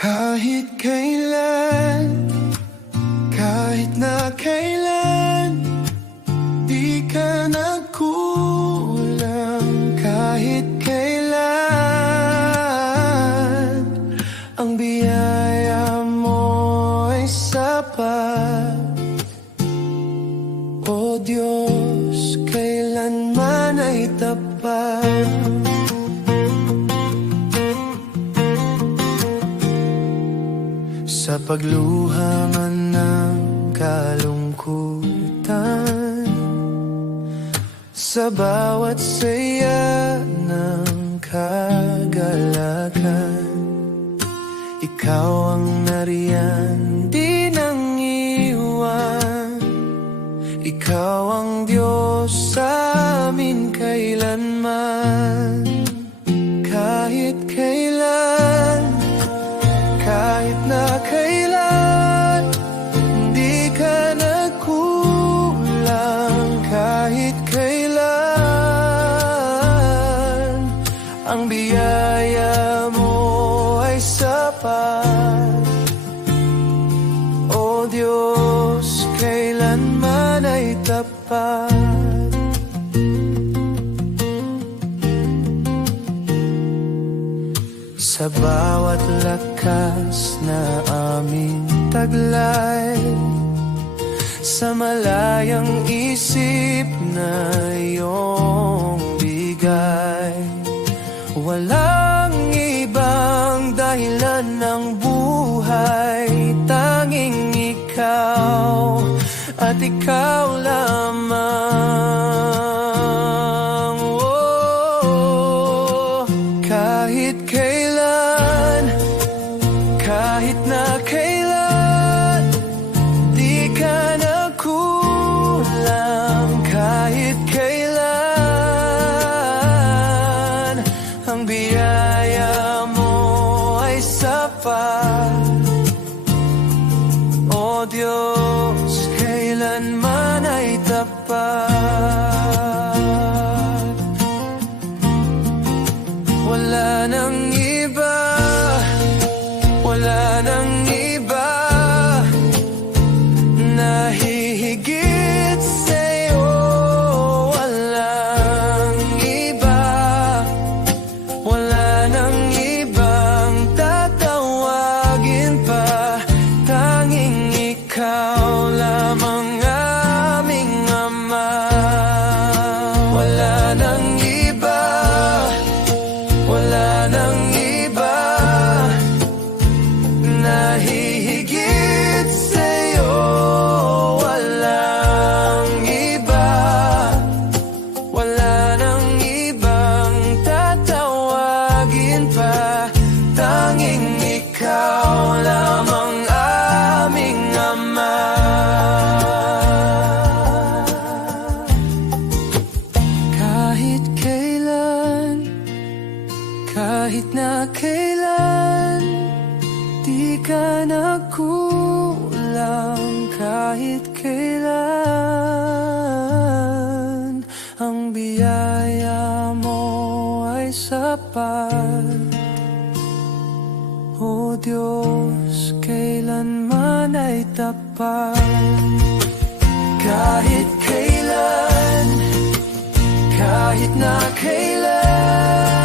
Kahit kailan, kahit na kailan, di ka nagkulang. Kahit kailan, ang biyaya mo ay sapat. O Diyos, kailanman ay tapat. Sa pagluha man ng kalungkutan, sa bawat saya ng kagalakan, ikaw ang nariyan, di nang iwan. Ikaw ang Diyos sa amin kailanman. Kahit kailan, kahit na kailan, hindi ka nagkulang. Kahit kailan, ang biyaya mo ay sapat. O Diyos, kailanman ay tapat. Sa bawat lakas na aming taglay, sa malayang isip na iyong bigay, walang ibang dahilan ng buhay, tanging ikaw at ikaw lamang. Oh, kahit kailan, kahit na kailan, di ka nagkulang. Kahit kailan, ang biyaya mo ay sapat. O Diyos, kailanman ay tapat. Wala nang iba, wala nang iba na hihigit sa'yo. Walang iba, wala nang ibang tatawagin pa, tanging ikaw lamang aming Ama. Wala nang iba, wala nang iba na hihigit sa'yo. Walang iba, wala nang ibang tatawagin pa, tanging ikaw lamang aming Ama. Kahit kailan, kahit na kailan, di ka nagkulang. Kahit kailan, ang biyaya mo ay sapat. O Diyos, kailanman ay tapat. Kahit kailan, kahit na kailan,